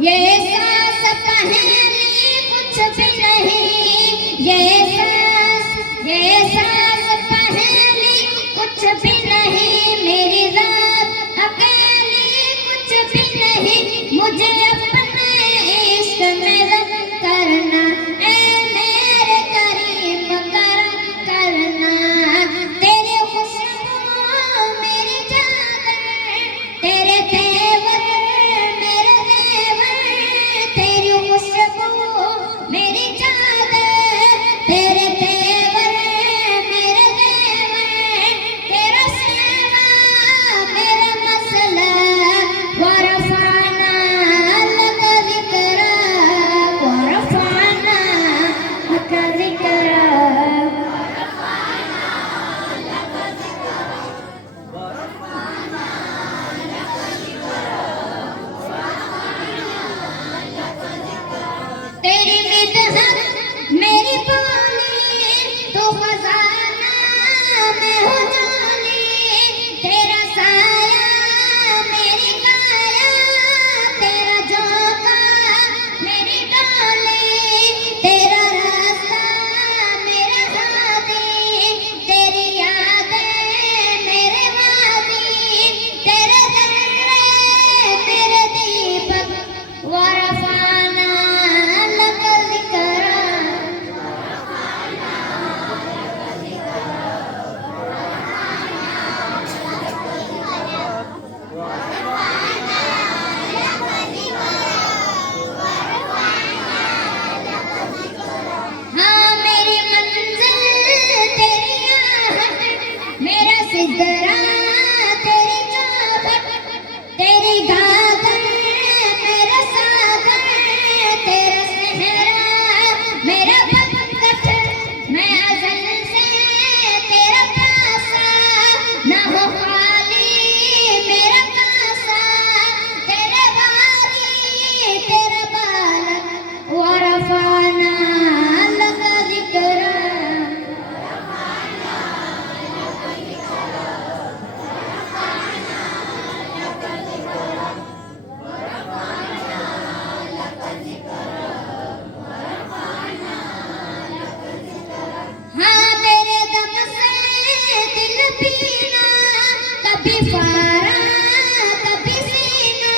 ये सांस पहली कुछ भी नहीं, ये सांस पहली कुछ भी नहीं, मेरी रात अकेली कुछ भी नहीं, मुझे अपने इश्क में रब करना, ऐ मेरे करीम करम करना, तेरे खुशबू मेरी चादर, तेरे तेवर मेरे देवर, तेरी खुशबू मेरी चादर, तेरे तेवर मेरे देवर, तेरा सेवा मेरा मसला, वरफाना लक ज़िक्रक वरफाना लक ज़िक्रक। तेरी मिदहत मेरी बोली, तू खजाना मैं हूँ जानी, तेरा साया मेरी काया, तेरा झोंका मेरी डोली, तेरा रास्ता मेरा हादी, तेरी यादें मेरे वादी, तेरे ज़र्रे मेरे दीपक, वरफाना लक ज़िक्रक। हाँ मेरी मंजिल तेरी आहट, मेरा सिदरा तेरी चाहत, तेरी घाघर मेरा सागर, तेरा सहरा मेरा बदकट, मैं अज़ल से तेरा प्यासा, ना हो खाली मेरा कासा, तेरे वाली तेरा बालक, वरफाना लक ज़िक्रक। हाँ तेरे दम से दिल पीना, कभी फारा कभी सीना,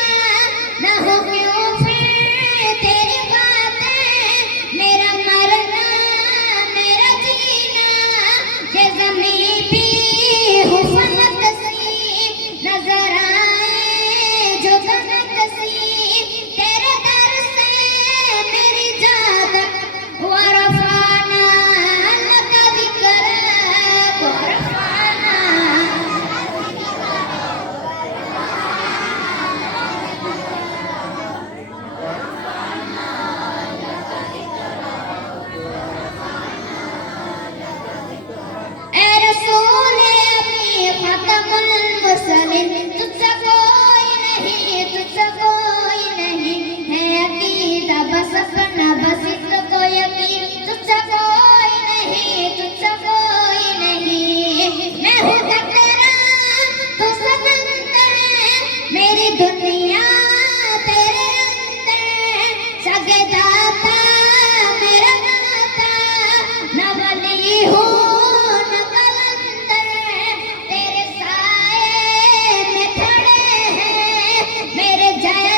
ना हो क्यों फिर तेरी बातें, मेरा मरना मेरा जीना, ये ज़मीं भी हो फलक सी, नजर आए जो धनक सी, तेरे दर से मेरी जादक, वरफाना लक ज़िक्रक वरफाना। ऐ रसूले अपनी खतमुल मुरसलीन, तुझसे कोई नहीं, तुझसे कोई नहीं, है अकीदा बस अपना बस इसको यकीन, तुझसे कोई नहीं, तुझसे कोई नहीं, मैं हूँ तेरा तू समंदर, मेरी दुनिया तेरे अंदर, सगे दाता मेरा नाता, न वली हूँ न कलंदर, तेरे साए में खड़े हैं मेरे जय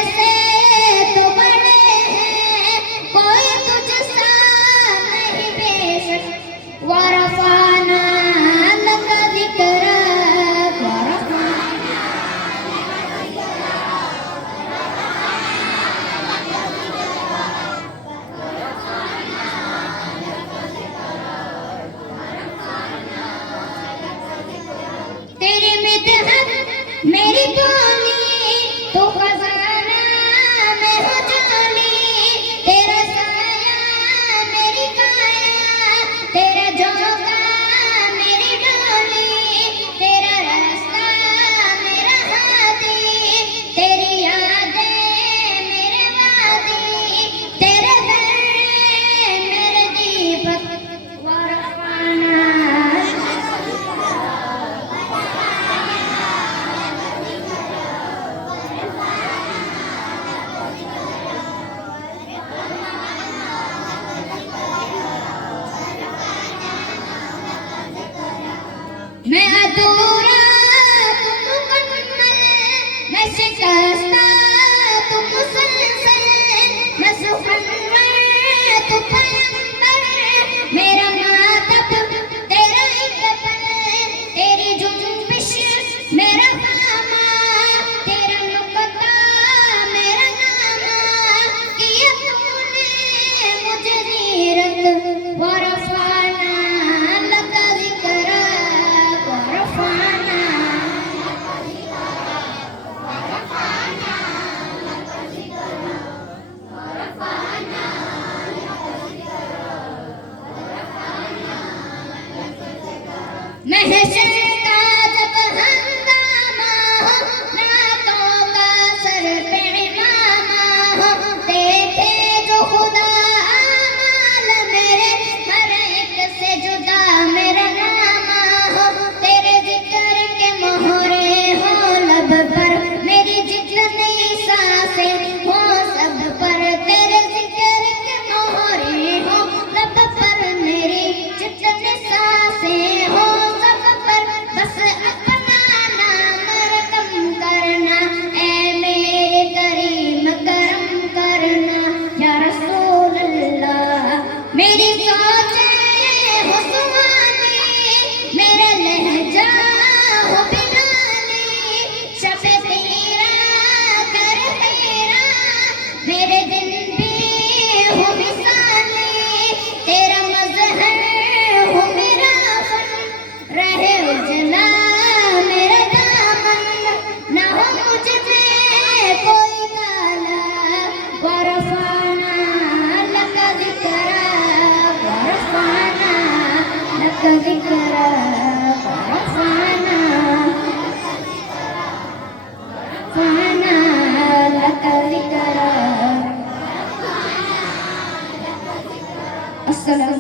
अस्सलाम।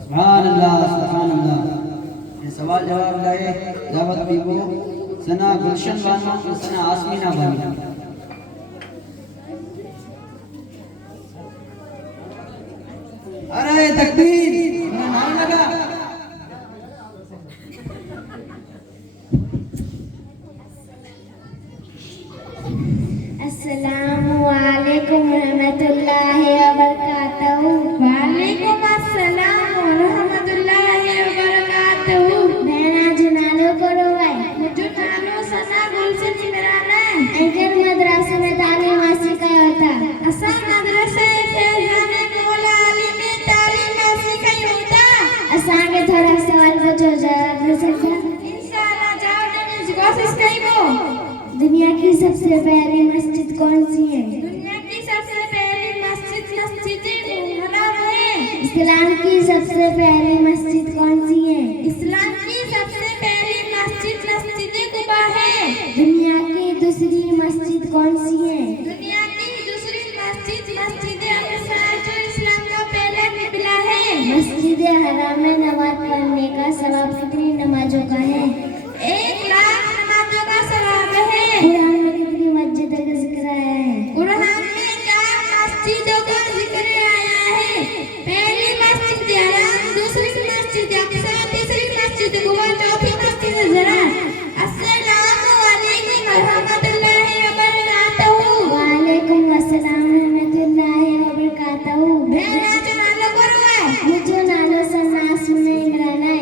सुभान अल्लाह सुभान अल्लाह। ये सवाल जवाब लाए दावत बीबो सना गुलशन बानो और सना आसमीना बानो। अरे तकबीर नाम लगा। अस्सलामु अलैकुम रहमतुल्लाहि व बरकातहू। वालेकुम अस्सलाम व रहमतुल्लाहि व बरकातहू। मेरा जो नालो करो है मुझे नालो सना गुलशन इमरान है। अगर मदरसे में तालीम हासिल किया होता असा मदरसे फैजान मौला अली में तालीम हासिल किया होता। असा के थोड़ा सवाल पूछो जवाब दे सकता। इंशाअल्लाह जवाब देने की कोशिश करेंगे। दुनिया की सबसे पहली मस्जिद कौन सी है? दुनिया की सबसे पहली मस्जिद मस्जिद हराम है। इस्लाम की सबसे पहली मस्जिद कौन सी है? इस्लाम की सबसे पहली मस्जिद मस्जिद कुबा है। दुनिया की दूसरी मस्जिद कौन सी है? दुनिया की दूसरी मस्जिद मस्जिद अक्सा जो इस्लाम का पहला किबला है। मस्जिद हराम में नमाज पढ़ने का सवाब कितनी नमाजों का है? 1 लाख नमाजों का सवाब है। कुरान में कितनी मस्जिदों का जिक्र आया है? कुरान में 4 मस्जिदों का जिक्र आया है। पहली मस्जिद हराम, दूसरी मस्जिद अक्सा, तीसरी मस्जिद कुबा, चौथी मस्जिद ज़रा। अस्सलामु अलैकुम व रहमतुल्लाहि व बरकातहू। वालेकुम अस्सलाम व रहमतुल्लाहि व बरकातहू। मेरा जो नालो करो है मुझे नालो सना आसमीना इमरान है।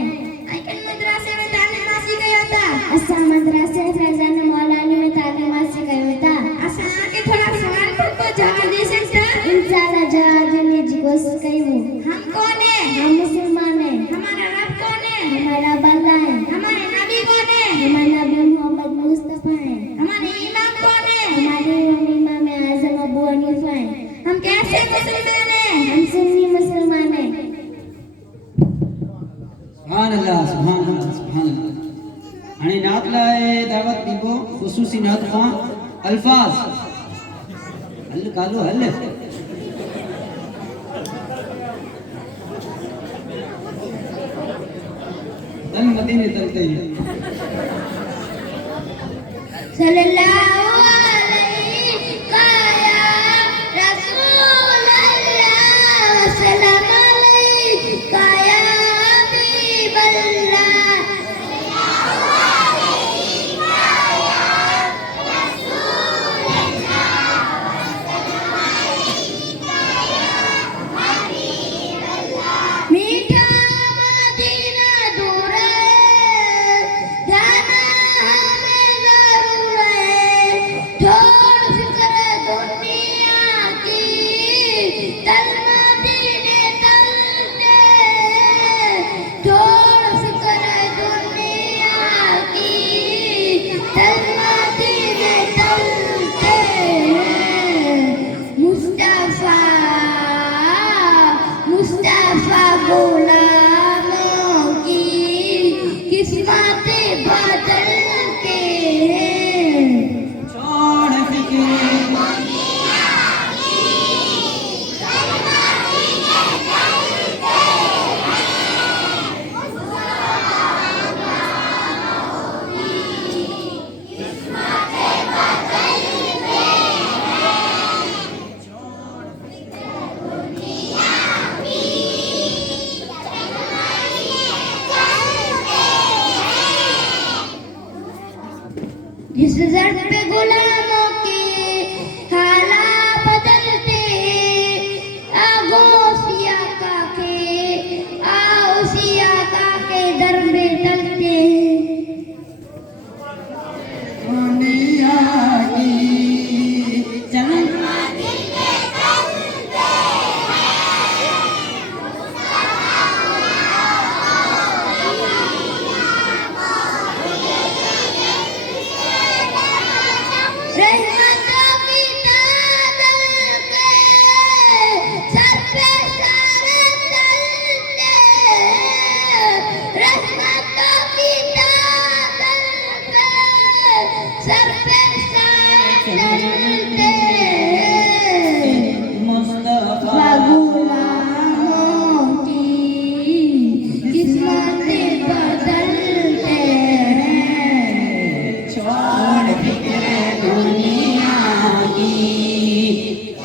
आइकन मदरसे में तालीम हासिल किया था। असा मदरसे फैजान मौला अली में तालीम हासिल किया होता। असा के थोड़ा सवाल पर जवाब दे सकता। इंशाअल्लाह जवाब देने की कोशिश करेंगे। हम कौन है? हम मुसलमान हैं। हमारा रब कौन है? हमारा अल्लाह है। हमारे नबी कौन है? हमारे नबी मोहम्मद मुस्तफा है। हमारे इमाम कौन है? हमारे इमाम आजम अबू हनीफा है। हम कैसे मुसलमान हैं? हम सुन्नी मुसलमान हैं। सुभान अल्लाह सुभान अल्लाह सुभान अल्लाह। आणि नात लाए दावत बीबो खुसूसी नात खां अल्फाज हल कालो हल। तन मदीने तलते ही सल्लल्लाहु अलैहि या रसूल अल्लाह व सल्लम अलैका या हबीब अल्लाह। मीठा मदीना दूर है, जाना हमें जरूर है। छोड़ फिक्र दुनिया की, चल मदीने चलते। छोड़ फिक्र दुनिया की, चल मदीने चलते। मुस्तफा मुस्तफा गुलामों की किस्मतें बदलते हैं। छोड़ फिक्र जिस जड़ पे गुलामों के हालात बदलते। आगोसिया का के दर में डलते। दुनिया की चल रहमतों की चादर के सर पे सारे चलते। रहमतों की चादर के सर पे सारे चलते। मुस्तफा गुलामों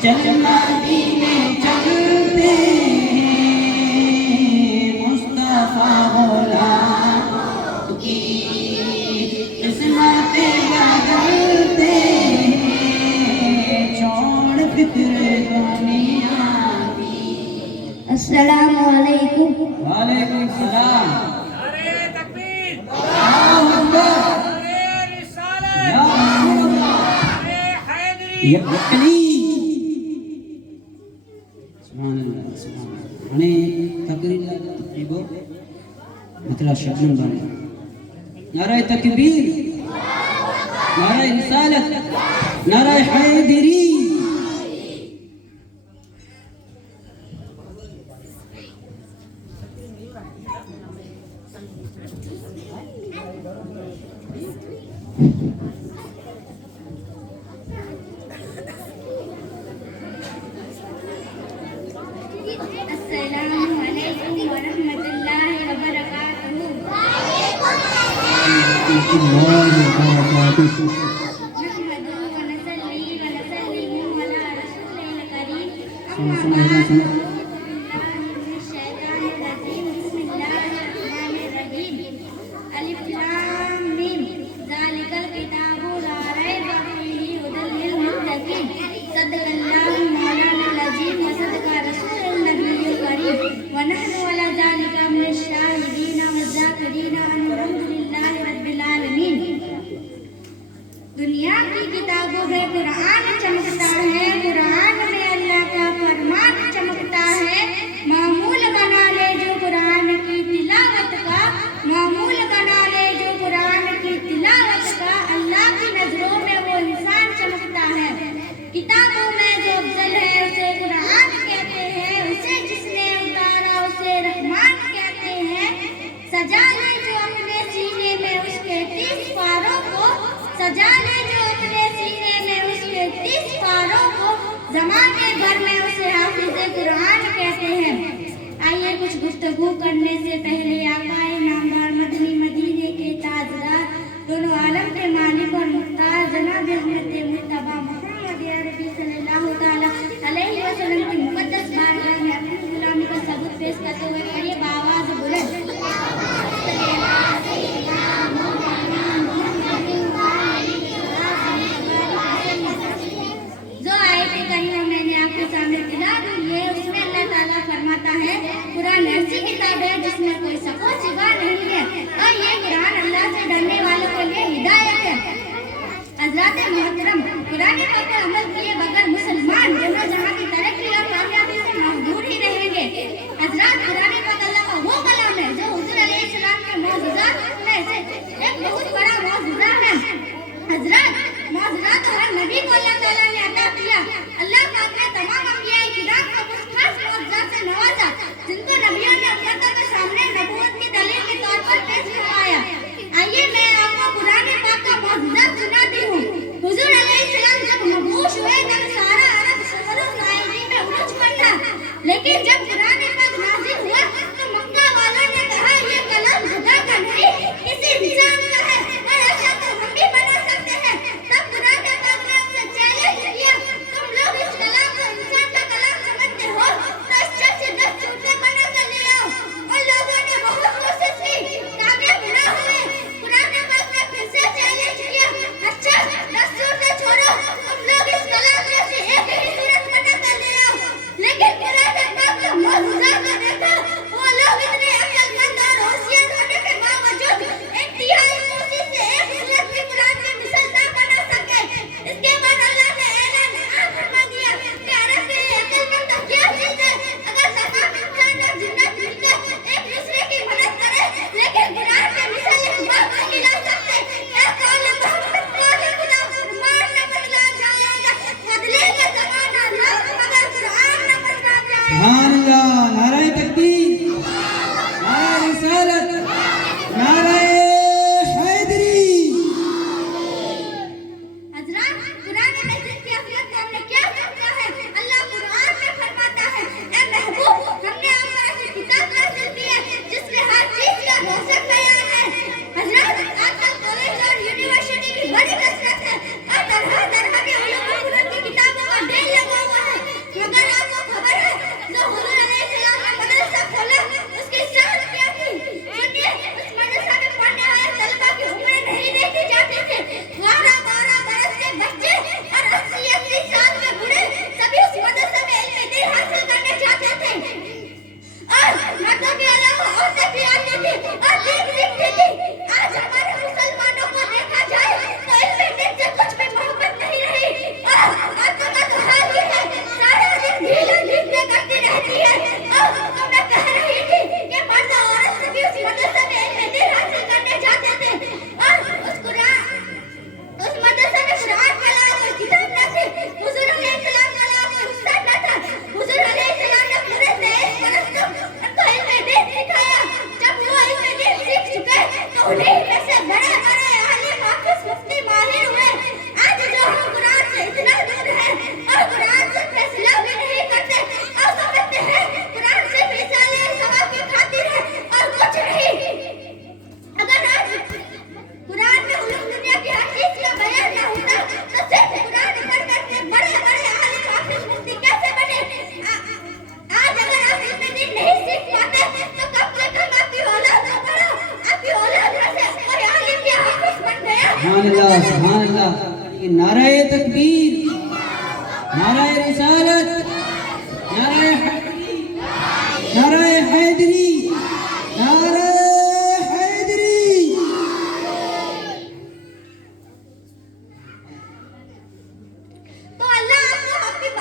चलना दीने चलते मुस्तफा गुलाम की किस्मत बदलते छोड़ फिक्र दुनिया की। अस्सलामु अलैकुम। वालेकुम सलाम। अरे तकबीर, अल्लाहू अकबर। अरे रिसालत, या रसूल अल्लाह। अरे हैदरी। या अली। सुभान अल्लाह सुभान अल्लाह। आणि तकरीला तकरीबो मतलब शब्दन बने नारे तकबीर, नारे रिसालत, नारे हैदरी। अस्सलामु अलैकुम व रहमतुल्लाहि व बरकातुहू। नहमदुहु व नसल्ली व नसल्लिमु अला रसूलिल करीम। अम्मा बाद, मिनश शैतानिर रजीम। बिस्मिल्लाहिर रहमानिर रहीम। अलिफ लाम मीम। ज़ालिकल किताबु ला रैब फीहि हुदल लिल मुत्तकीन। सदकल्लाहु मौलानाल अज़ीम व सदका रसूलुन नबिय्युल करीम। व नहनु अला ज़ालिका मिनश शाहिदीन व ज़ाकिरीन अल्हम्दुलिल्लाहि रब्बिल आलमीन। दुनिया की किताबों में कुरान चमकता है, कुरान में अल्लाह का फरमान चमकता है। मामूल बना ले जो कुरान की तिलावत का, मामूल बना ले जो कुरान की तिलावत का। अल्लाह की नजरों में वो इंसान चमकता है। किताबों में जो अफजल है उसे कुरान कहते हैं, उसे जिसने उतारा उसे रहमान कहते हैं। सजा ले जो अपने सीने में उसके 30 पारों को, सजा ले जो अपने सीने में उसके 30 पारों को। जमाने भर में उसे हाफिज़े कुरान कहते हैं। आइए कुछ गुफ्तगू करने से पहले आकाए नामदार मदनी मदीने के ताजदार, दोनों आलम के मालिक और मुख्तार जनाब अहमद मुज्तबा मोहम्मद अरबी सल्लल्लाहु ताला अलैहि वसल्लम की मुक़द्दस बारगाह में अपनी गुलामी का सबूत पेश करते हुए पढ़िए बाआवाज़ बुलंद। जो आयत करीमा मैंने आपके सामने तिला दी है उसमें अल्लाह ताला फरमाता है, कुरान ऐसी किताब है जिसमें कोई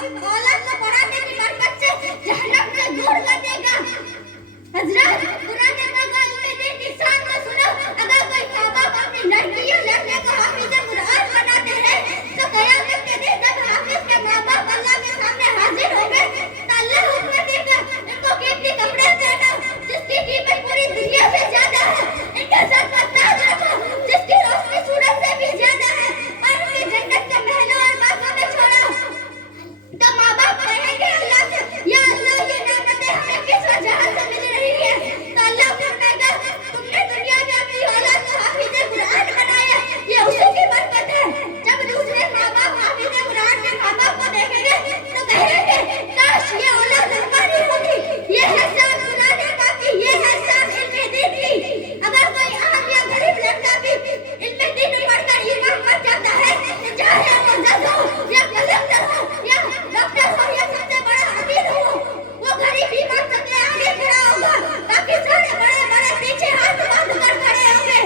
औलाद को पढ़ाने की बरकत से जहन्नम से दूर कर देगा। हजरत कुरान पाक में दे निशान को सुनो, अगर कोई माँ बाप अपनी लड़की या लड़के को हाफिज कुरान बनाते हैं तो कयामत के दिन जब हाफिज के माँ बाप अल्लाह के सामने हाजिर होंगे तो अल्लाह हुक्म देगा इनको कीमती कपड़े देना जिसकी कीमत पूरी दुनिया से ज्यादा है, इनके सर पर ताज रखो जिसकी रोशनी सूरज से भी ज्यादा है, और इन्हें जन्नत के महलों और बागों में छोड़ो। तो माँ बाप कहेंगे अल्लाह से, या अल्लाह ये नेमतें हमें किस वजह से मिल रही है? तो अल्लाह फरमाएगा तुमने दुनिया में अपनी औलाद को हाफिज कुरान बनाया, ये उसी की बरकत है। जब दूसरे माँ बाप हाफिज कुरान के माँ बाप को देखेंगे तो कहेंगे काश ये औलाद हमारी होती, ये है शान कुरान पाक की, ये है शान इल्मे दीन की। अगर कोई आम या गरीब लड़का भी इल्मे दीन पढ़कर ईमान पर जाता है तो चाहे वो जज हो या कलेक्टर हो या डॉक्टर हो या सबसे बड़ा अमीर हो, वो गरीब ईमान सबसे आगे खड़ा होगा, बाकी सारे बड़े बड़े पीछे हाथ बांध कर खड़े होंगे।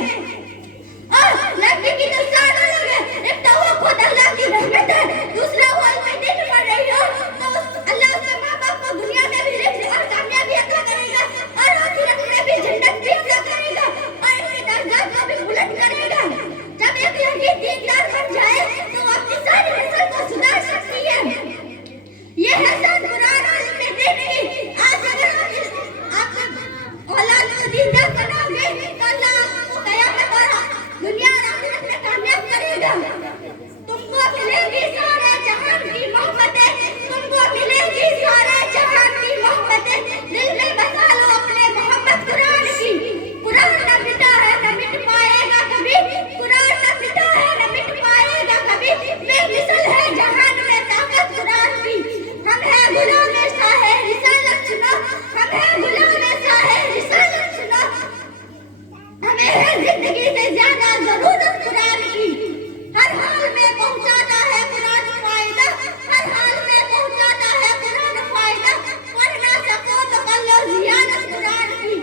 और लड़की की तो शान अलग है, एक तो वो खुद अल्लाह की रहमत है, दूसरा वो इल्मे दीन पढ़ रही हो तो अल्लाह उसके माँ बाप को दुनिया में भी रिज़्क़ और कामयाबी अता करेगा और आखिरत में भी जन्नत भी अता करेगा और इसके दर्जात को भी बुलंद करेगा। जब एक लड़की दीनदार बन जाए तो वो अपनी सारी नस्ल को सुधार सकती है। ये है शान कुरान और इल्मे दीन की। आज अगर आप औलाद को दीनदार बनाओगे तो अल्लाह आपको क़यामत और दुनिया और आखिरत में कामयाब करेगा। तुमको मिलेगी सारे जहान की मोहब्बतें, तुमको मिलेगी सारे जहान की मोहब्बतें, दिल में बसा लो अपने मोहब्बत कुरान की। कुरान न मिटा है न मिट पाएगा कभी, कुरान न मिटा है न मिट पाएगा कभी, बेमिसल है जहान में ताकत कुरान की। हम है गुलाम साहे रिसालत सुनो, हम है गुलाम साहे रिसालत सुनो, हमें है जिंदगी से ज्यादा जरूरत कुरान की। हर हाल में पहुंचाता है कुरान फायदा, हर हाल में पहुंचाता है कुरान फायदा, पढ़ ना सको तो कर लो जियारत कुरान की।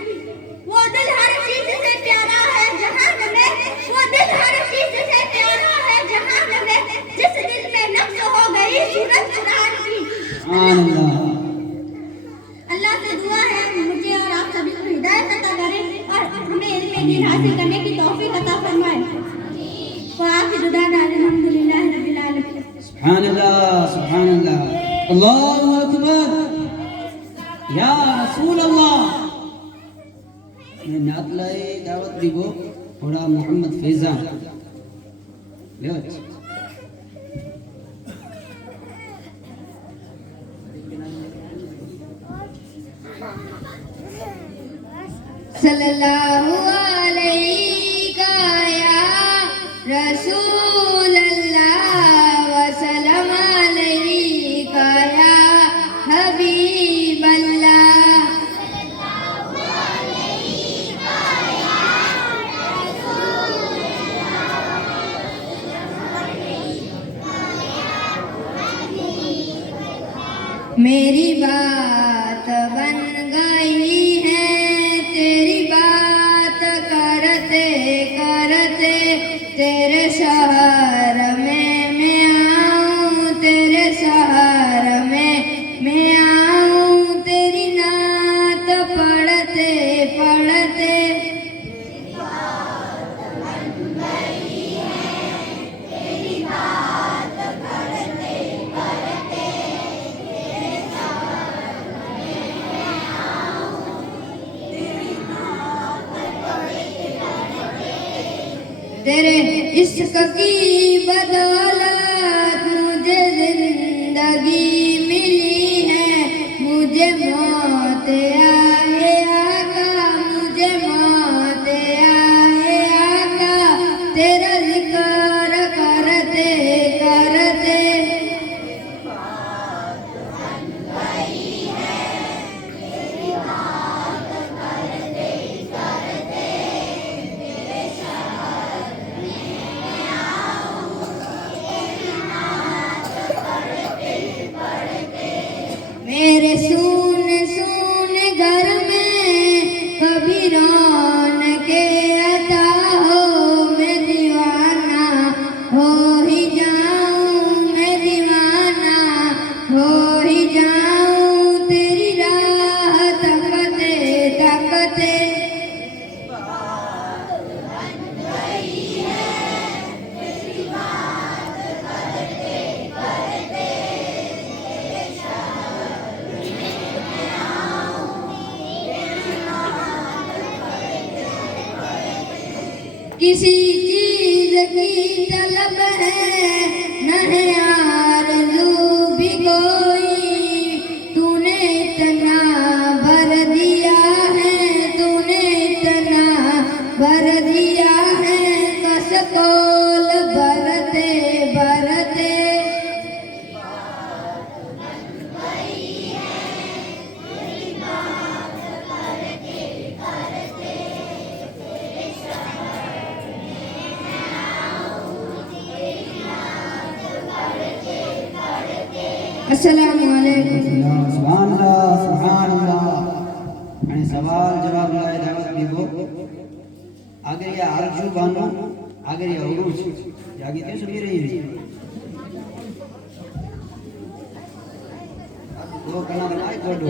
वो दिल हर चीज से प्यारा है जहान में, वो दिल हर चीज से प्यारा है जहान में, जिस दिल में नक्श हो गई सूरत कुरान की। अल्लाह से दुआ है मुझे और आप सभी को हिदायत अता करे और हमें इल्मे दीन हासिल करने की तौफीक अता फरमाए। वाखिर दाना अल्हम्दुलिल्लाह रब्बिल आलमीन। सुभान अल्लाह, अल्लाहु अकबर, या रसूल अल्लाह। मैं नात लाए दावत दीबो थोड़ा मोहम्मद फैजान ले सल्लल्लाहु अलैका या रसूल अल्लाह व सल्लम अलैका या हबीब अल्लाह। मेरी बात बन गई है तेरी बात करते करते, तेरे शहर में मैं आऊं, तेरे शहर में मैं आऊं, तेरी नात पढ़ते पढ़ते। तेरे इश्क की बदौलत मुझे जिंदगी मिली है, मुझे मौत आए आका, मुझे मौत आए आका, तेरा जिक्र करते करते। किसी चीज की तलब है न है आरज़ू भी कोई, तूने इतना भर दिया है, तूने इतना भर दिया है, कसकोल भरते भरते अस्सलामु अलैकुम। सुभान अल्लाह सुभान अल्लाह। आणि सवाल जवाब लाए दावत दीबो आगे या आरजू बानो आगे या उरुज जागी ते सुनी रही दो कना लगाए कोडो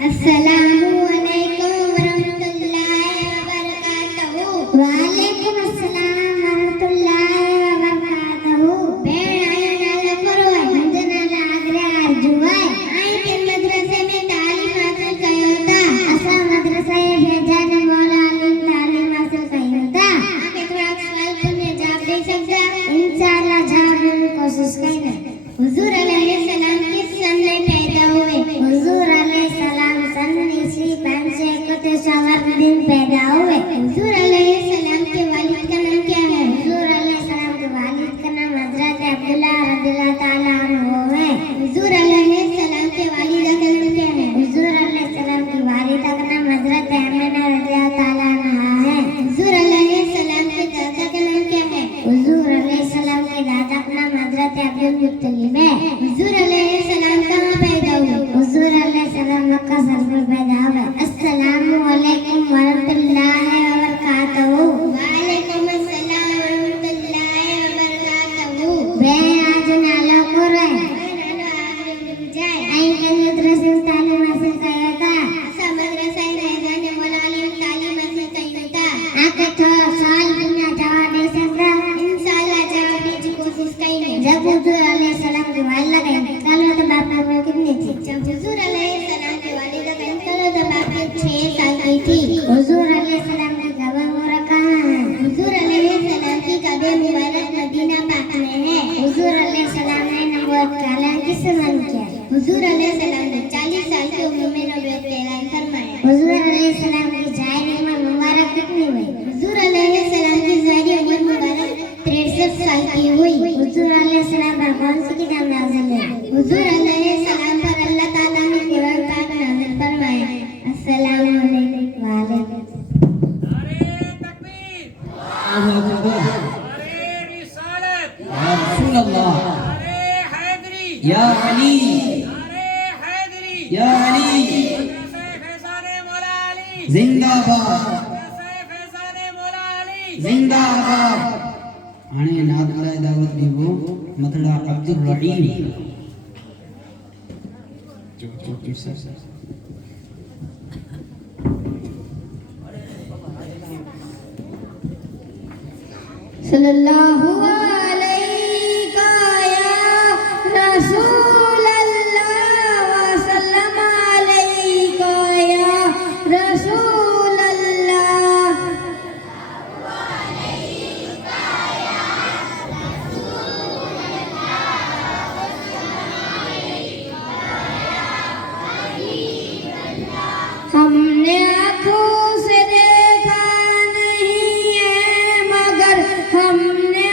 अस्सलामु अलैकुम वरहमतुल्लाहि वबरकातहू। वालेकुम अस्सलाम वरहमतुल्लाहि वबरकातहू। बेण आयो नालो करो है मंजना लागरे अर्जुवाय आई के मदरसे में तालीम हासिल कयो ता असा मदरसे भेजाने मौला अली तालीम हासिल कयो ता आके थोड़ा सवाल पुने जवाब दे सकता इंशाअल्लाह जवाब में कोशिश करेंगे। हुजूर अलैहिस्सलाम किस सन में पैदा हुए? हुजूर अलैहिस्सलाम सन ईस्वी 531 दिन पैदा हुए। हुजूर अलैहिस्सलाम के वालिद का नाम क्या है? हुजूर अलैहिस्सलाम के वालिद का नाम हजरत अब्दुल्लाह रज़ियल्लाहु ताला अन्हु है। हुजूर अलैहिस्सलाम के वालिदा का नाम क्या है? हुजूर अलैहिस्सलाम की वालिदा का नाम हजरत आमिना रज़ियल्लाहु ताला अन्हा है। हुजूर अलैहिस्सलाम के दादा का नाम क्या है? हुजूर अलैहिस्सलाम के दादा का नाम हजरत अब्दुल मुत्तलिब है। हुजूर अलैहिस्सलाम कहाँ पैदा हुए? हुजूर अलैहिस्सलाम मक्का शरीफ में पैदा हुए। अस्सलामु अलैकुम वरहमतुल्लाहि वबरकातहू। वालेकुम अस्सलाम वरहमतुल्लाहि वबरकातहू। मैं आज नाला को रहे नाला आगे बुझाए आई के मदरसे में तालीम हासिल कया था असा मदरसा रहजाने मौला अली तालीम हासिल कयो था आके तो सवाल बिना जवाब दे सकता इंशाअल्लाह जवाब देने की कोशिश करेंगे। जब हुजूर अलैहिस्सलाम के वालिदा का इंतकाल हुआ तो बाप की उम्र कितनी थी? जब हुजूर अलैहिस्सलाम के वालिदा का इंतकाल हुआ तो बाप की 6 साल की थी। हुजूर अलैहिस्सलाम की कब्र मुबारक कहाँ है? हुजूर अलैहिस्सलाम की कब्र मुबारक मदीना पाक में है। हुजूर अलैहिस्सलाम ने नबूवत का ऐलान किस सन किया? हुजूर अलैहिस्सलाम ने 40 साल की उम्र में नबूवत का ऐलान फरमाया। हुजूर अलैहिस्सलाम की जाहिर उम्र मुबारक कितनी हुई? हुजूर अलैहिस्सलाम की जाहिर उम्र मुबारक 63 साल की हुई। हुजूर अलैहिस्सलाम पर कौन सी किताब नाज़िल हुई? हुजूर अलैहिस्सलाम पर अल्लाह ताला ने कुरान पाक नाज़िल फरमाया। अस्सलामु अलैकुम। वालेकुम नारे तकबीर, अल्लाहु अकबर नारे रिसालत, या रसूल अल्लाह नारे हैदरी, या अली नारे हैदरी, या अली मदरसा फैज़ाने मौला अली, जिंदाबाद मदरसा फैज़ाने मौला अली, जिंदाबाद। हाणे नात लाए दावत दीबो मथड़ा अब्दुल रहीम चुप सर सल्लल्लाहु अलैका या रसूल अल्लाह व सल्लम अलैका या रसूल अल्लाह। हमने आँखों से देखा नहीं है मगर हमने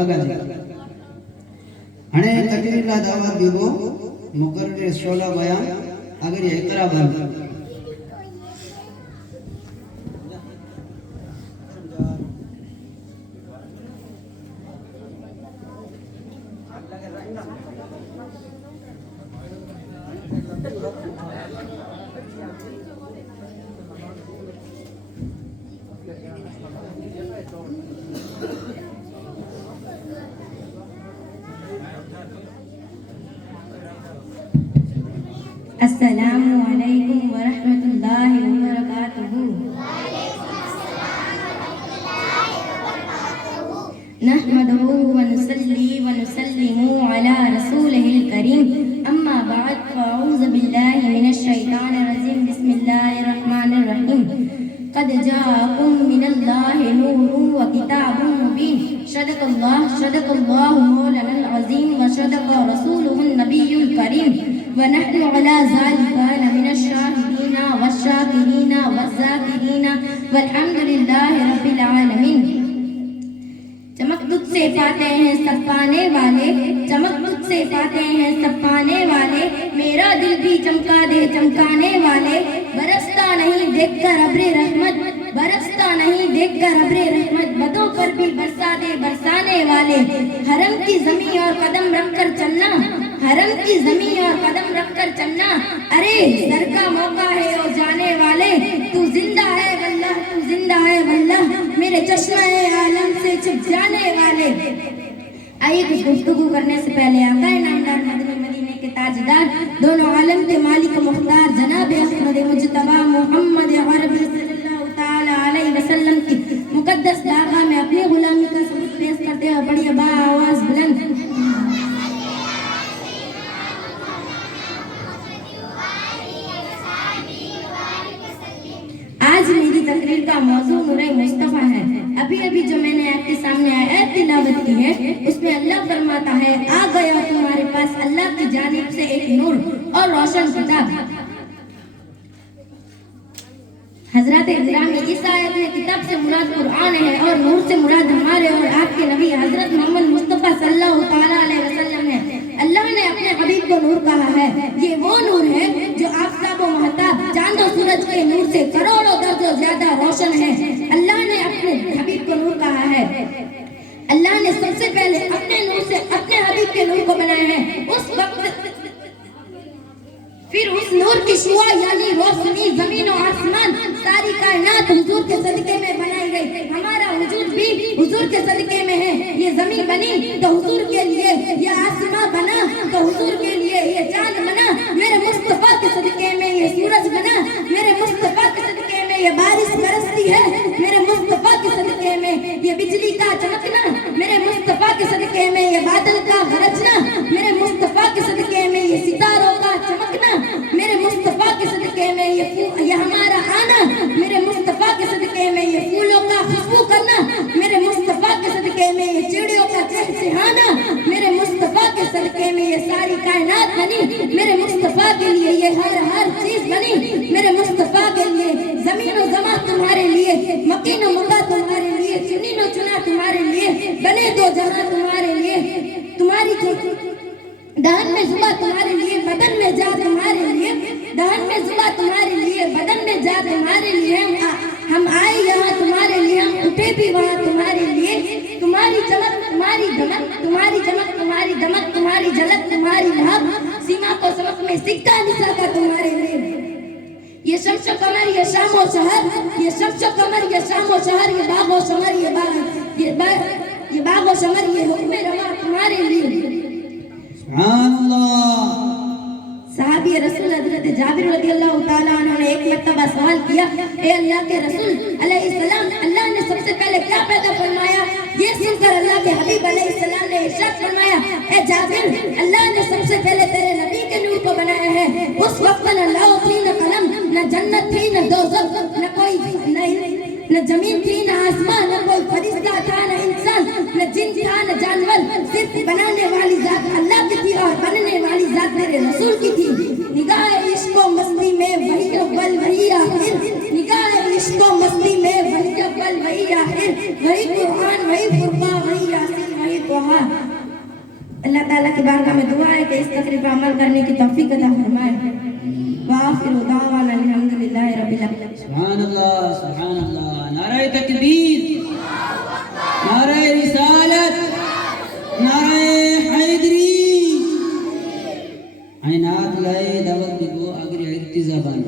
लगा जी हणे तकरीर ला दावत दीबो मुकर्रर शोला बयान अगर ये इकरा बन अस्सलामु अलैकुम व रहमतुल्लाहि व बरकातुहू। नहमदुहू व नुसल्ली व नुसल्लिमु अला रसूलिहिल करीम। अम्मा बाद फ़अऊज़ु बिल्लाहि मिनश शैतानिर रजीम। बिस्मिल्लाहिर रहमानिर रहीम। क़द जाअकुम मिनल्लाहि नूरुन व किताबुम मुबीन। सदक़ल्लाहु मौलानल अज़ीम व सदक़ रसूलुहुन नबियुल करीम। व नहनु अला ज़ालिका लमिनश शाहिदीना वश्शाकिरीना वज़्ज़ाकिरीना वल्हम्दुलिल्लाहि रब्बिल आलमीन। चमक तुझसे पाते हैं सब पाने वाले, चमक तुझसे पाते हैं सब पाने वाले। मेरा दिल भी चमका दे चमकाने वाले। बरसता नहीं देखकर अब्रे रहमत, बरसता नहीं देखकर अब्रे रहमत। बदों पर भी बरसा दे बरसाने वाले। हरम की ज़मीं और कदम रखकर चलना, हरम की ज़मीं और कदम रखकर चलना। अरे सर का मौका है ओ जाने वाले। तू जिंदा है वल्लाह, तू जिंदा है वल्लाह। मेरे चश्मे आलम से छुप जाने वाले। आइए कुछ गुफ्तगू करने से पहले आका नामदार मदनी मदीने के ताजदार दोनों आलम के मालिक मुख्तार जनाब अहमद मुजतबा मोहम्मद अरबी सल्लल्लाहु ताला अलैहि वसल्लम की मुकद्दस बारगाह में अपनी गुलामी का सबूत पेश करते हुए बड़ी आवाज बुलंद आज मेरी तकरीर का मौजू नूरे मुस्तफा है। अभी अभी जो मैंने आपके सामने आयत तिलावत की है उसमें अल्लाह फरमाता है, आ गया तुम्हारे पास अल्लाह की जानिब से एक नूर और रोशन किताब। हजरत इकराम इस आयत में किताब से मुराद कुरान है और नूर से मुराद हमारे और आपके नबी हजरत मोहम्मद मुस्तफा सल्लल्लाहु ताला अलैहि वसल्लम है। अल्लाह ने अपने हबीब को नूर कहा है। ये वो नूर है जो आफताब व महताब चांद और सूरज के नूर से करोड़ों दर्जों ज्यादा रोशन है। अल्लाह ने अपने हबीब को नूर कहा है। अल्लाह ने सबसे पहले अपने नूर से अपने हबीब के नूर को बनाया है। उस वक्त फिर उस नूर की शुआ यानी रोशनी जमीन और आसमान सारी कायनात हुजूर के सदके में बनाई गई। हमारा वजूद भी हुजूर के सदके में है। ये जमीन बनी तो हुजूर के लिए, ये आसमान बना तो हुजूर के लिए, ये चांद बना मेरे मुस्तफा के सदके में, ये सूरज बना मेरे मुस्तफा के सदके में, ये बारिश बरसती है मेरे मुस्तफा के सदके में, ये बिजली का चमकना मेरे मुस्तफा के सदके में, ये बादल का गरजना मेरे मुस्तफा के सदके में, ये सितारों का चमकना मेरे मुस्तफा के सदके में, ये हमारा आना मेरे मुस्तफा के सदके में, ये फूलों का खुशबू करना मेरे मुस्तफा के सदके में, ये चिड़ियों का चहचहाना मेरे मुस्तफा के सदके में, ये सारी कायनात बनी मेरे मुस्तफा के लिए, ये हर चीज बनी मेरे मुस्तफा के लिए। जमीन और जमा तुम्हारे लिए, मकीन और मक्का तुम्हारे लिए, चुनी नो चुना तुम्हारे लिए, बने दो जहां तुम्हारे लिए। तुम्हारी दहन में जुबा तुम्हारे लिए, बदन में जा तुम्हारे लिए, दहन में जुबा तुम्हारे लिए, बदन में जा तुम्हारे लिए। हम आए यहाँ तुम्हारे लिए, हम उठे भी वहाँ तुम्हारे लिए। तुम्हारी चमक तुम्हारी दमक, तुम्हारी चमक तुम्हारी दमक, तुम्हारी झलक तुम्हारी लहक, सीमा को सबक में सिक्का निसाका तुम्हारे लिए। ये शम्स कमर ये शाम और शहर, ये शम्स कमर ये शाम और शहर, ये बाग और शमर ये बाग और शमर, ये हुक्म रवा तुम्हारे लिए। साहबी रसूल हजरत जाबिर रज़ियल्लाहु ताला अन्हु ने एक मर्तबा सवाल किया, ए अल्लाह के रसूल अलैहिस्सलाम, अल्लाह ने सबसे पहले क्या पैदा फरमाया? ये सुनकर अल्लाह के हबीब अलैहिस्सलाम ने इरशाद फरमाया, ए जाबिर, अल्लाह ने सबसे पहले तेरे नबी के नूर को बनाया है। उस वक्त न लौह थी, न कलम, न जन्नत थी, न दोज़ख, न कोई न जमीन थी, न आसमान, न कोई फरिश्ता था, न इंसान, न जिन था, न जानवर। सिर्फ बनाने वाली जात अल्लाह की थी और बनने वाली जात तेरे रसूल की थी। निगाह इश्क व मस्ती में वही अव्वल वही आखिर, निगाह इश्क व मस्ती में वही अव्वल वही आखिर, वही कुरान वही फुरकान वही यासीन वही कहा। अल्लाह ताला की बारगाह में दुआ है कि इस तकरीर पर अमल करने की तौफीक अता फरमाए। वाफिरु दावाना अल्हम्दुलिल्लाहि रब्बिल आलमीन। सुभान अल्लाह, नारे तकबीर, नारे रिसालत, नारे हैदरी। आयनात लाए दावत दीबो अगर इर्तिजाबान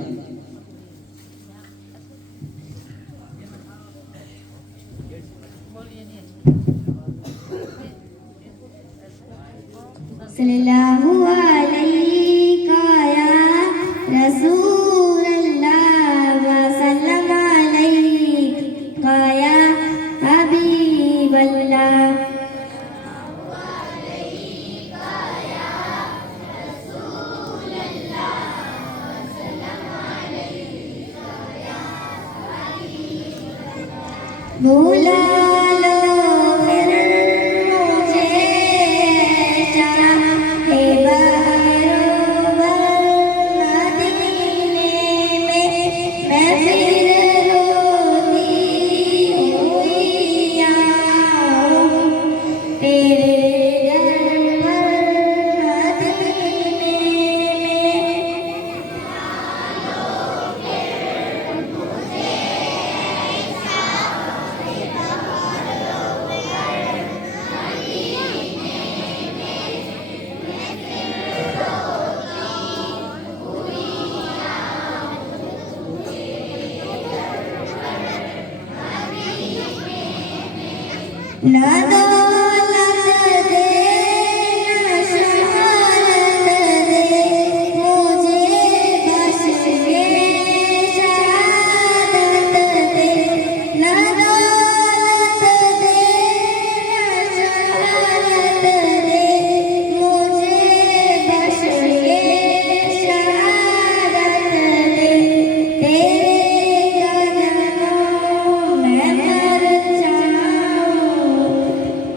सल्लल्लाहु अलैका या रसूल अल्लाह व सल्लम अलैका या हबीब अल्लाह। भूला लो फिर मुझे चाहे बरोबर मदीने में मैं फिर रोती हुई आऊं तेरे दर पर मदीने में। ना दौलत दे ना शोहरत दे मुझे बस ये शहादत दे। ना दौलत दे ना शोहरत दे मुझे बस ये शहादत दे। तेरे कदमों में मर जाऊं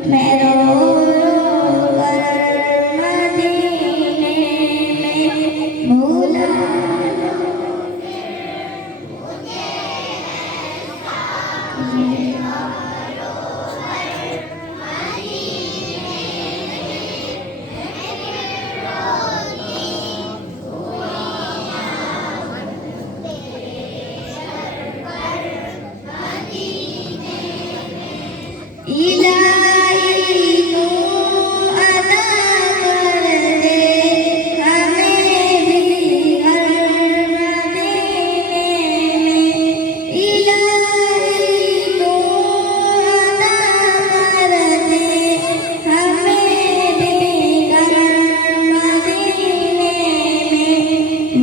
मैं रो कर मदीने में। भूला इलाही तू अता कर दे हमें भी घर मदीने में। इलाही तू अता कर दे हमें भी घर मदीने में।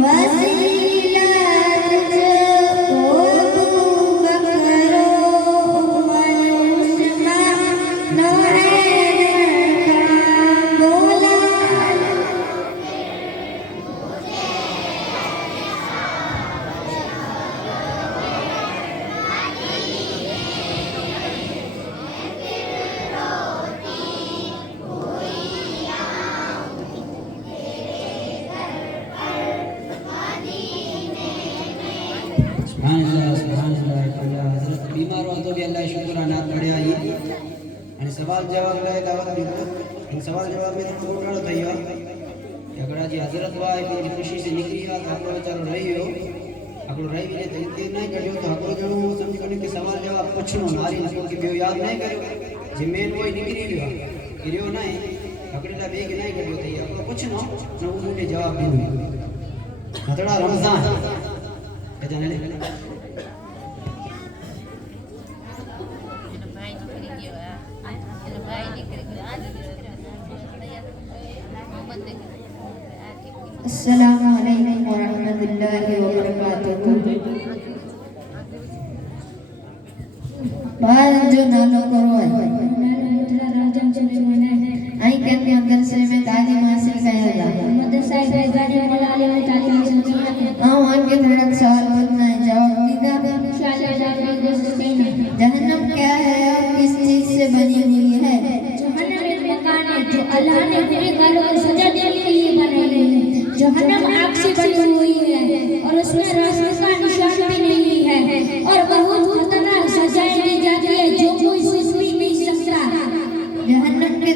वसीला तुझको तू बकरो सुभान अल्लाह। हजरत बीमार हो तो भी अल्लाह शुक्र अनाथ पढ़िया ही અને સવાલ જવાબ લાય દાવત દીધો इन सवाल जवाब में थोड़ो घणो થઈ ગયો हिकिड़ा जी हज़रत वाह पंहिंजी ख़ुशी से निकिरी विया त हिकिड़ो वीचारो रही वियो। हिकिड़ो रही वञे त हिते न कढियो त हिकिड़ो ॼणो सम्झी वञे की सवाल जवाब पुछणो नारी न की ॿियो यादि न करियो जे मेन कोई निकिरी वियो आहे किरियो न आहे हिकिड़े लाइ ॿिए खे न कढियो त हिकिड़ो पुछणो न उहो मूंखे जवाबु ॾींदो। हथड़ा रमज़ान अस्सलामु अलैकुम व रहमतुल्लाहि व बरकातुहू। बाल जो नालो करो है आई के मदरसे में तालीम हासिल करेगा। मदरसा के गाड़ी मौलाना में तालीम हासिल किया। हां आगे थोड़ा सवाल पूछना है जवाब दीदा इंशाल्लाह जहन्नम क्या है और किस चीज से बनी हुई है? जहन्नम एक मकान है जो अल्लाह ने पूरे घरों को सजा देने के लिए बनाई है। जहन्नम आग से बनी हुई है और उसमें रोशनी का निशान भी नहीं है और बहुत खतरनाक सजाएं दी जाती है जो कोई सोच भी नहीं सकता। जहन्नम के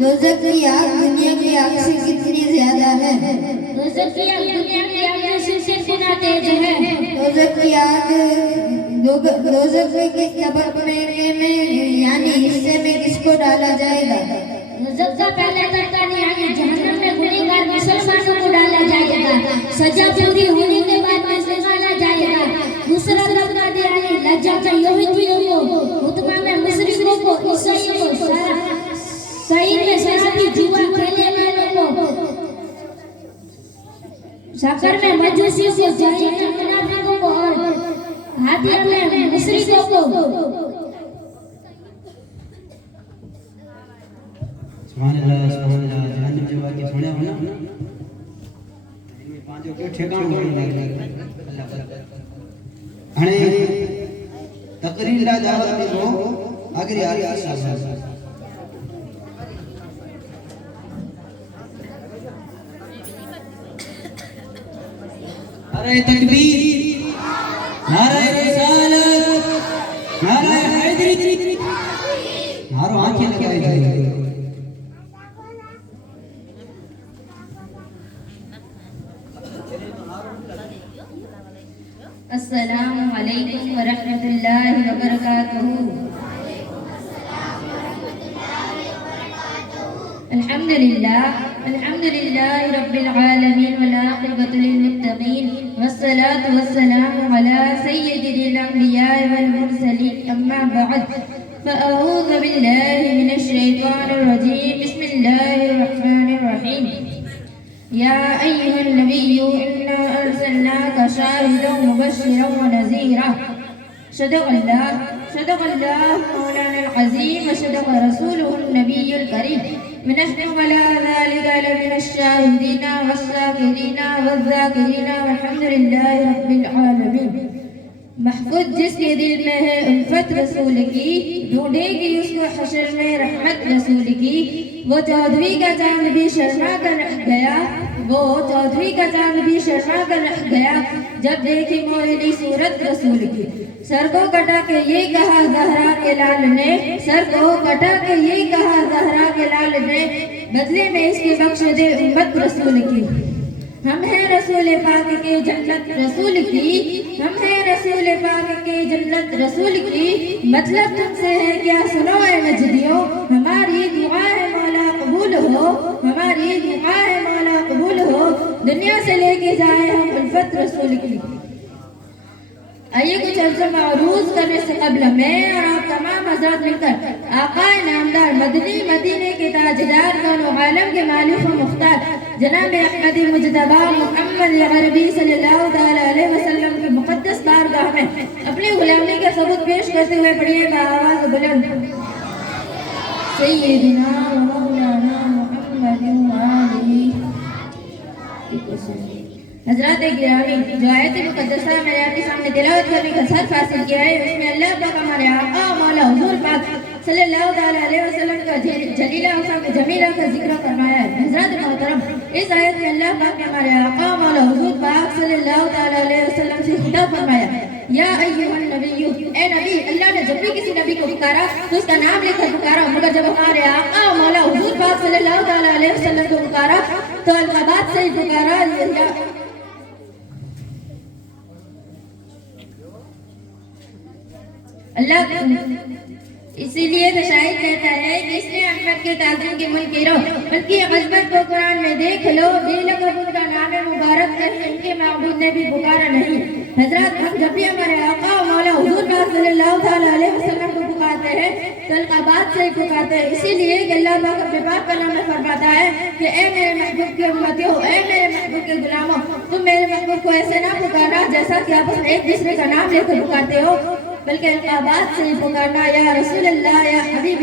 दोज़ख की आग दुनिया की आग से कितनी ज्यादा है? दोज़ख की आग दुनिया की आग से कितना तेज है? दोज़ख की आग दोज़ख के सबक में यानी हिस्से में किसको डाला जाएगा? दोज़ख का पहला तबका यानी जहन्नम में गुनहगार मुसलमानों को डाला जाएगा। सजा पूरी होने के बाद में निकाला जाएगा। दूसरा तबका यानी लज्जा में यहूदियों को, उतमा में मुशरिकों को, ईसाइयों को, सही में शराबी जुआ खेलने वालों को, शक्कर में मजूसियों को, जहन्नम में मुनाफिकों को और हाथियों में मुशरिकों को। सुभानअल्लाह सुभानअल्लाह। जहन्नम जो वाक्य सुने हो ना, इनमें पांचों के ठिकाने अल्लाह हणे तकरीर ला दावत ॾिनो आखिरी आली शाबाश। नारे तकबीर, नारे रिसालत, नारे हैदरी, मारो आंखें लगाई जाए। अस्सलामु अलैकुम व रहमतुल्लाहि व बरकातुहू। अल्हम्दुलिल्लाह रब्बिल आलमीन वल आक़िबतु लिल मुत्तक़ीन वस्सलातु वस्सलामु अला सय्यिदिल अंबिया वल मुरसलीन अम्मा बअद फ़अऊज़ु बिल्लाहि मिनश शैतानिर रजीम बिस्मिल्लाहिर रहमानिर रहीम। या अय्युहन नबिय्यु इन्ना अर्सलनाका शाहिदन मुबश्शिरन व नज़ीरा। सदक़ल्लाह मौलाना अज़ीम व सदक़ रसूलुहुन नबियुल करीम। व नहनु अला ज़ालिका लमिनश शाहिदीना वस्साकिरीना वज़्ज़ाकिरीना वल्हम्दुलिल्लाहि रब्बिल आलमीन। महफूज जिसके दिल में है उल्फत रसूल की, ढूंढेगी उसको हशर में रहमत रसूल की। वो चौधरी का चांद भी शर्मा कर रह गया, वो चौधरी का चांद भी शर्मा कर रह गया जब देखी मोहली सूरत रसूल की। सर को कटा के ये कहा ज़हरा के लाल ने, सर को कटा के ये कहा ज़हरा के लाल ने, बदले में इसके बख्श दे उम्मत रसूल की। हम हैं रसूल पाक के जन्नत रसूल की, हम हैं रसूल पाक के जन्नत रसूल की। मतलब तुमसे है क्या सुनो ऐ नजदियों, हमारी दुआ है मौला कबूल हो, हमारी दुआ है मौला कबूल हो। दुनिया से लेके जाए हम उल्फत रसूल की। आइए कुछ अर्ज़ मअरूज़ करने से कबल मैं और आप तमाम हज़रात मिलकर आक़ाए नामदार मदनी मदीने के ताजदार कौनो आलम के मालिक व मुख्तार जनाब अहमद मुजतबा मुहम्मद अरबी सल्लल्लाहु तआला अलैहि वसल्लम की मुक़द्दस बारगाह में अपनी गुलामी का सबूत पेश करते हुए पढ़िए आवाज़ बुलंद। सय्यिदना व मौलाना मुहम्मद व आलिही। हज़रात गिरामी, जो आयत मुक़द्दसा मैंने आपके सामने तिलावत करने का शर्फ हासिल किया है, उसमें अल्लाह पाक हमारे आका मौला हुज़ूर पाक सल्लल्लाहु तआला अलैहि वसल्लम का जलीला औसाफ़ जमीला का जिक्र फरमाया है। हज़रात मोहतरम, इस आयत में अल्लाह पाक ने हमारे आका मौला हुज़ूर पाक सल्लल्लाहु तआला अलैहि वसल्लम से खिताब फरमाया, या अय्युहन नबिय्यु, ए नबी। अल्लाह ने जब भी किसी नबी को पुकारा तो उसका नाम लेकर पुकारा, मगर जब हमारे आका मौला हुज़ूर पाक सल्लल्लाहु तआला अलैहि वसल्लम को पुकारा तो अलक़ाबात से ही पुकारा। अल्लाह इसीलिए तो शायद कहता है कि इसने अहमद के ताज़ीम के मुल्क रो उनकी अज़मत को कुरान में देख लो, बेलकब उनका नाम मुबारक कर इनके महबूब ने भी पुकारा नहीं। हजरत, हम जब भी हमारे आका मौला हुज़ूर पाक सल्लल्लाहु तआला अलैहि वसल्लम को पुकारते हैं तो अलक़ाबात से ही पुकारते हैं। इसीलिए कि अल्लाह पाक अपने पाक कलाम में फरमाता है कि ए मेरे महबूब के उम्मतियों, ए मेरे महबूब के गुलामों, तुम मेरे महबूब को ऐसे ना पुकारना जैसा कि आप एक दूसरे का नाम लेकर पुकारते हो, बल्कि अलक़ाबात से ही पुकारना, या रसूल अल्लाह, या हबीब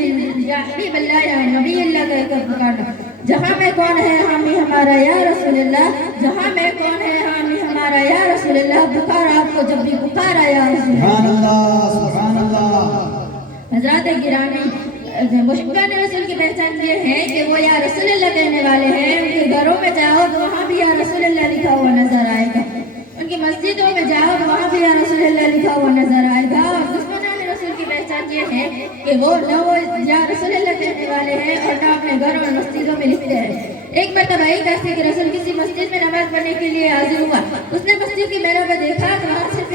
अल्लाह, या नबी अल्लाह कहकर पुकारना। जहाँ में कौन है हामी हमारा या रसूल अल्लाह, जहाँ में कौन है हामी हमारा या रसूल अल्लाह। पुकारा आपको जब भी पुकारा या रसूल अल्लाह। हज़रात गिरामी, मुहिब्बान रसूल की पहचान ये है कि वो या रसूल अल्लाह कहने वाले हैं। उनके घरों में जाओ तो वहाँ भी या रसूल अल्लाह लिखा हुआ नजर आएगा, उनकी मस्जिदों में जाओ तो वहाँ भी या रसूल अल्लाह लिखा हुआ नजर आएगा। और दुश्मनान रसूल की पहचान ये है कि वो न वो या रसूल अल्लाह कहने वाले हैं और न अपने घरों में लिखते हैं, एक मरतबा एक ऐसे कि रसूल किसी मस्जिद में नमाज पढ़ने के लिए हाजिर हुआ। उसने मस्जिद की मेहराब देखा तो वहाँ सिर्फ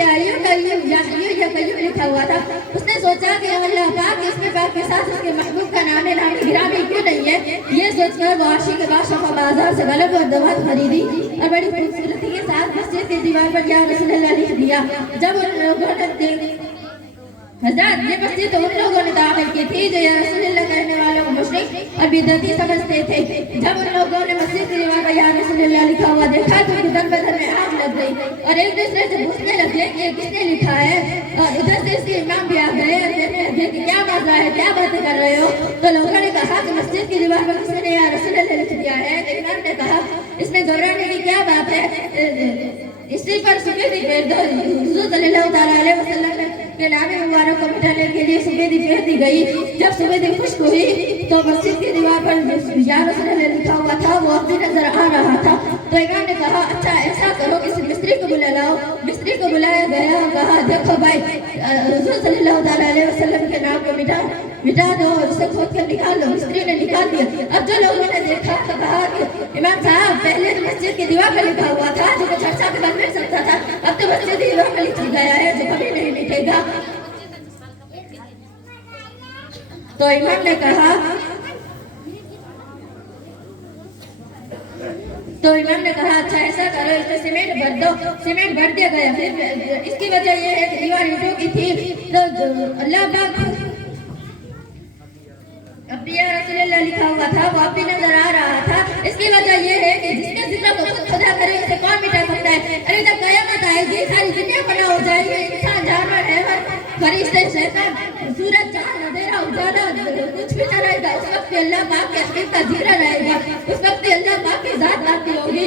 कय्यूम लिखा हुआ था। उसने सोचा कि अल्लाह पाक इसमें पाक के साथ उसके महबूब का नाम गिरामी क्यों नहीं है। ये सोचकर वो आशिक के बाद शफा बाजार से गलत और दवा खरीदी और बड़ी खूबसूरती के साथ मस्जिद की दीवार पर या रसूलुल्लाह लिख दिया। जब उन लोगों ने हज़रत ये मस्जिद तो उन लोगों ने दाखिल की थी जो या रसूलुल्लाह कहने वालों को मुशरिक और बिदअती समझते थे। जब उन लोगों ने मस्जिद की दीवार पर या रसूलुल्लाह लिखा हुआ देखा तो उनके दम बदन में आग लग गई और एक दूसरे से पूछने लगे कि किसने लिखा है। और उधर से इसके इमाम भी आ गए और कहने लगे कि क्या मजा है, क्या बातें कर रहे हो। तो लोगों ने कहा कि मस्जिद की दीवार पर किसी ने या रसूलुल्लाह लिख दिया है। तो इमाम ने कहा इसमें घबराने की क्या बात है, इसी पर सफेदी फेर दो। हुजूर सल्लल्लाहु अलैहि वसल्लम के नाम मुबारक को मिटाने के लिए सफेदी फेर दी गई। जब सफेदी खुश्क हुई तो मस्जिद की दीवार पर या रसूलुल्लाह लिखा हुआ था वो अब भी नजर आ रहा था। तो इमाम ने कहा अच्छा ऐसा करो किसी मिस्त्री को बुला लाओ। मिस्त्री को बुलाया गया और कहा देखो भाई हुजूर सल्लल्लाहु अलैहि वसल्लम के नाम को मिटा दो, उसे खोद कर निकाल लो। मिस्त्री ने निकाल दिया। अब जो लोगों ने देखा तो कहा कि इमाम साहब पहले तो मस्जिद की दीवार पर लिखा हुआ था जो कुछ अर्सा के बाद मिट सकता था, अब तो मस्जिद की दीवार पर लिख गया है जो कभी नहीं मिटेगा। तो इमाम ने कहा अच्छा ऐसा करो इसमें सीमेंट भर दो। सीमेंट भर दिया गया। फिर इसकी वजह यह है कि दीवार ईंटों की थी तो अल्लाह पाक अब या रसूलुल्लाह लिखा हुआ था वो अब भी नजर आ रहा था। इसकी वजह यह है कि जिसके जिक्र को खुद खुदा करे उसे कौन मिटा सकता है। अरे जब कयामत आएगी सारी दुनिया बना हो जाएगी, इंसान जानवर हैवान फरिश्ते शैतान सूरज चांद अंधेरा उजाला कुछ भी न रहेगा। उस वक्त अल्लाह पाक के हकीक का जिक्र रहेगा, उस वक्त अल्लाह पाक की जात बाकी होगी।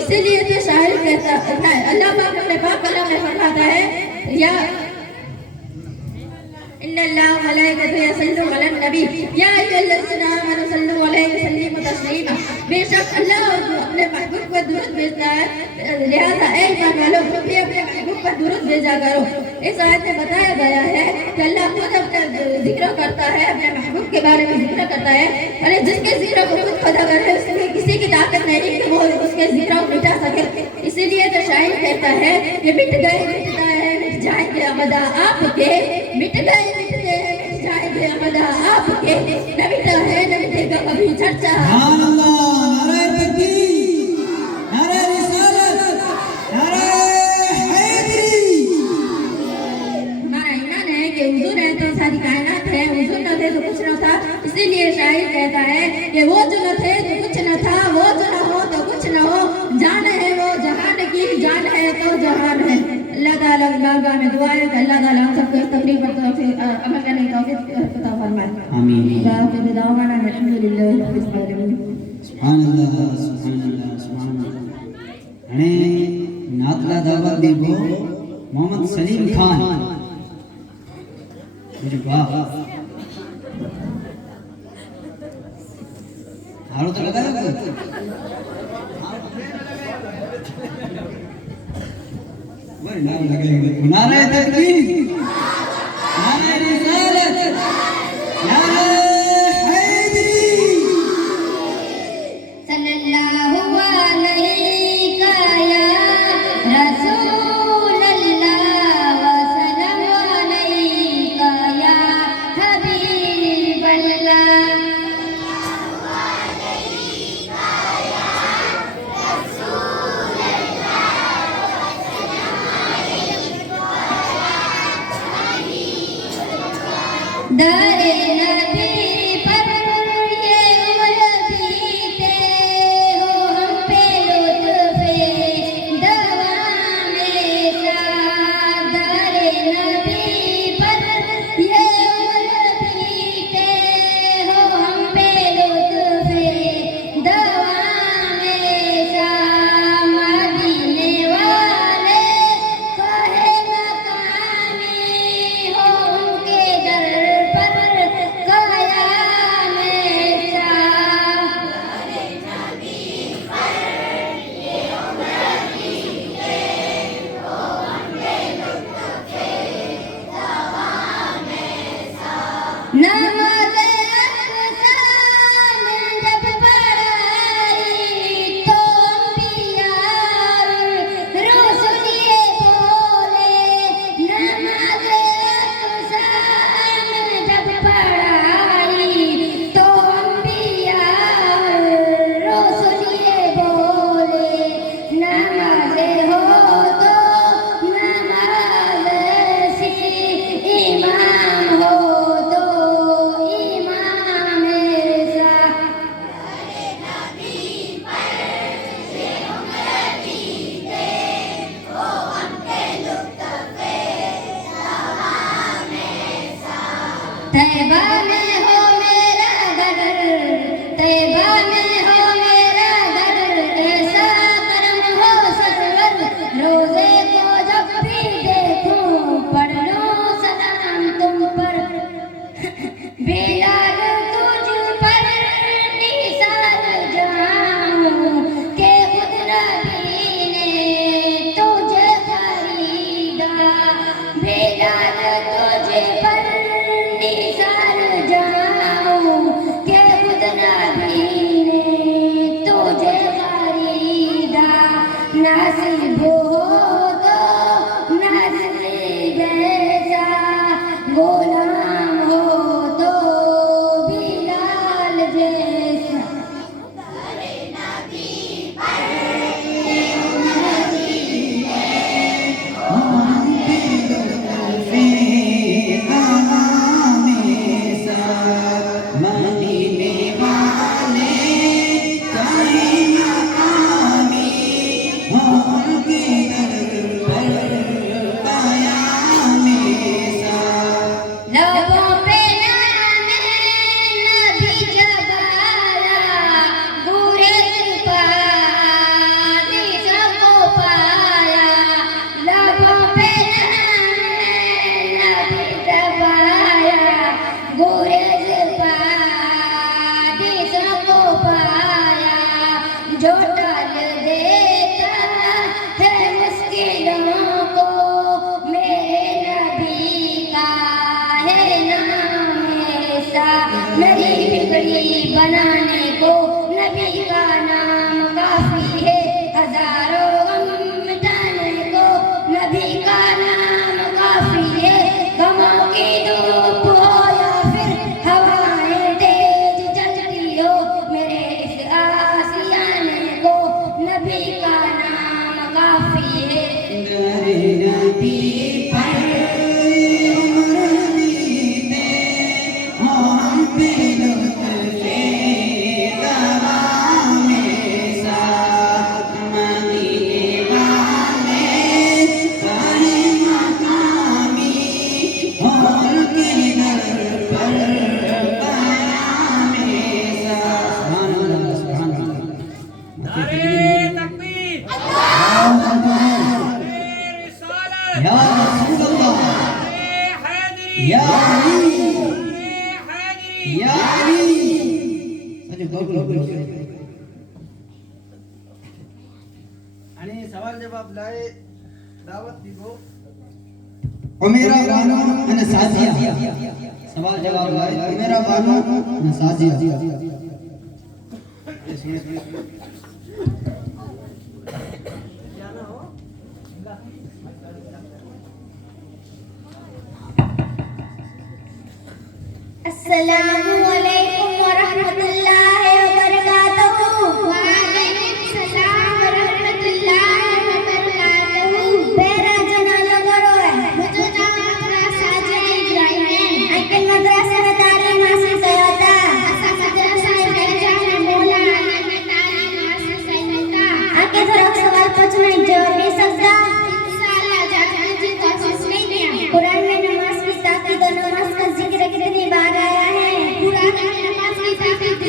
इसीलिए तो शायर कहता है अल्लाह पाक अपने पाक कलाम में फरमाता है या इन्नल्लाह व मलाइकतहु यसल्लून अलन नबी या अय्युहल्लज़ीना आमनू सल्लू अलैहि व सल्लिमू तस्लीमा। बेशक अल्लाह अपने महबूब पर दुरूद भेजता है, लिहाजा ऐ ईमान वालों तुम भी अपने महबूब पर दुरूद भेजा करो। इस आयत में बताया गया है कि अल्लाह खुद अपना जिक्र करता है, अपने महबूब के बारे में जिक्र करता है। अरे जिसके जिक्र को खुद खुदा करे उसमें किसी की ताकत नहीं कि वो उसके जिक्र को मिटा सके। इसीलिए तो शायर कहता है कि मिट गए मिटता है मिट जाएंगे अबदा आपके, मिट गए मिटते हैं मिट जाएंगे अबदा आपके, न मिटा है न मिटेगा कभी चर्चा। सुभान अल्लाह, नारे तकबीर, नारे रिसालत, नारे हैदरी। हमारा ईमान है कि हुजूर है तो सारी कायनात है, हुजूर न थे तो कुछ न था। इसीलिए शायर कहता है कि वो जो न थे तो कुछ न था, वो जो न हो तो कुछ न हो, जान है वो जहान की, जान है तो जहान है। अल्लाह ताला की बारगाह में दुआ है कि अल्लाह ताला हम सबको इस तकरीर पर अमल करने की तौफीक अता फरमाए। आमीन। बाकी दावाना अल्हम्दुलिल्लाह रब्बिल आलमीन। सुभान अल्लाह, सुभान अल्लाह, सुभान अल्लाह। અને નાતલા દાવત દીબો મોહમ્મદ સલીમ ખાન मुझे वाह हारो तो लगाया वही नाम लगाएंगे। नारे तकबीर, नारे रिसालत, नारे हैदरी। सल्लल्लाहु अलैहि या रसूल अल्लाह व सल्लल्लाहु अलैका या हबीब अल्लाह। तैबा में हो मेरा घर, तैबा में हो मेरा घर, ऐसा करम हो सरवर, रोजे को जब भी देखूं पढ़ लूं सलाम तुम पर। बिलाल तुझ पर निसार जाऊं के खुद नबी ने तुझे खरीदा। बिलाल तुझ पर निसार जाऊं के खुद नबी ने तुझे खरीदा। नसीब हो तो नसीब ऐसा, गुलाम हो तो बिलाल जैसा। लबों पे नाम नबी जबाया, बूढ़े सिपाही सबको पाया। लबों पे नाम नबी जबाया, बूढ़े सिपाही सबको पाया। जो टल देता है मुश्किलों को, मेरे नबी का है नाम ऐसा। मेरी बिगड़ी बनाने को नबी का नाम काफी है, हजारों गम मिटाने को नबी का नाम काफी है। गमों की धूप हो या फिर हवाएं तेज चलती हो, मेरे इस आशियाने को नबी का नाम काफी है। नारे तकबीर, नारे रिसालत, या रसूल अल्लाह, नारे हैदरी, या अली, नारे हैदरी। या अली। सजो दो आणि सवाल जवाब लाए दावत દીધો ઉમેરા બાનો અને સાજિયા। સવાલ જવાબ લાए ઉમેરા બાનો અને સાજિયા। अस्सलामुअलैकुम वरहमतुल्लाहि वबरकातुहू। वालेकुम सलाम वरहमतुल्लाहि वबरकातुहू। मेरा जनाला करो है, मुझे मद्रसा साजिद इब्राहिम है। अकल मद्रसा में तालीम हासिल किया था। असा मद्रसा में फैजान मौला अली में तालीम हासिल किया था। आगे थोड़ा सवाल पूछना है, जवाब दे सकता? इंशाअल्लाह जानने की कोशिश करेंगे। कुरान में नमाज की ताकीद और नमाज का जिक्र कितनी बार आया है? कुरान में नमाज की ताकीद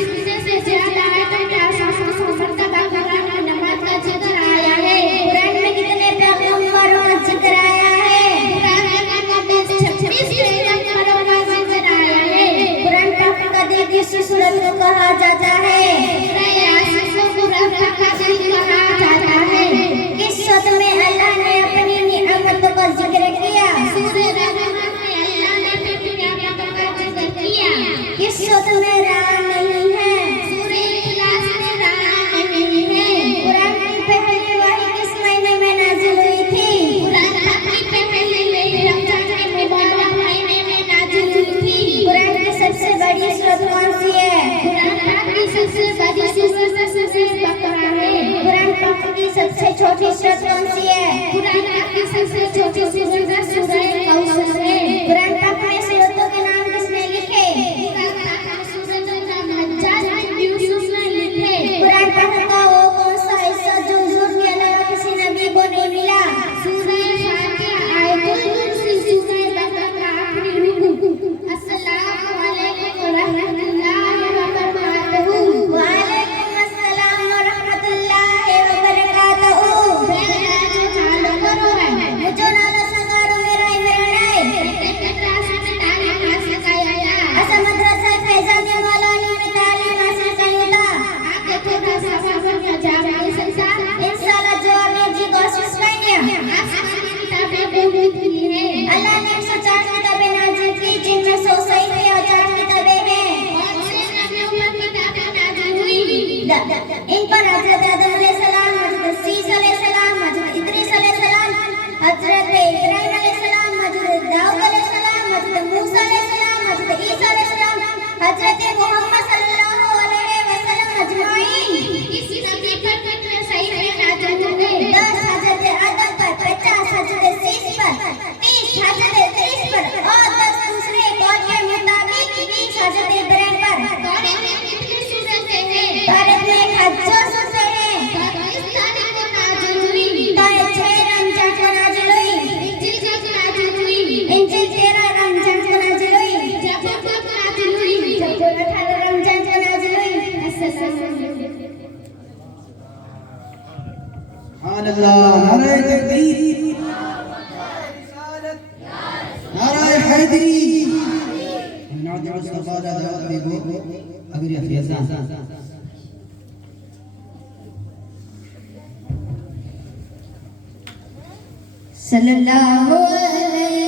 इन पर हजरत आदम अलैहिस्सलाम, हजरत शीस अलैहिस्सलाम, हजरत इद्रीस अलैहिस्सलाम, हजरत इब्राहिम अलैहिस्सलाम, हजरत दाऊद अलैहिस्सलाम, हजरत मूसा अलैहिस्सलाम, हजरत ईसा अलैहिस्सलाम, हजरत मोहम्मद सल्लल्लाहु अलैहि वसल्लम अजमाइन इस नबी पर कितने सही में नाज़िल हुए? 10 हजरत आदम पर, 50 हजरत शीस पर, 30 हजरत इद्रीस पर और 10 दूसरे कौल के मुताबिक 20 हजरत इब्राहिम पर। तौरात में कितनी सूरतें हैं? तौरात में 1000 सूरतें हैं। किस तारीख को नाज़िल हुई? 6 रमजान को नाज़िल हुई। इंजील कब नाज़िल हुई? इंजील 13 रमजान को नाज़िल हुई। जबूर कब नाज़िल हुई? जबूर 18 रमजान को नाज़िल हुई। अस्सलाम वालेकुम। सुभान अल्लाह, नारे तकबीर, नारे हैदरी। नादे मुस्तफा दा दावत देगो अगर ये फैजान सल्लल्लाहु अलैहि